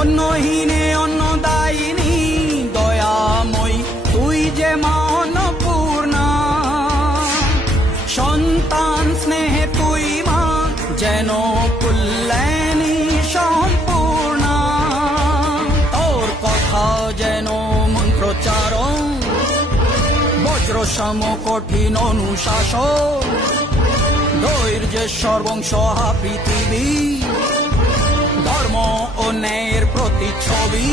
অন্নহীনে অন্নদায়িনী দয়াময়ী তুই যে মা অন্নপূর্ণা। সন্তান স্নেহে তুই মা যেন কল্যাণী সম্পূর্ণা। তোর কথা যেন মন্ত্রোচ্চারণ, বজ্র সম কঠিন অনুশাসন, ধৈর্যের সর্বংসহা পৃথিবী, ধর্ম ও ন্যায়ের প্রতিচ্ছবি।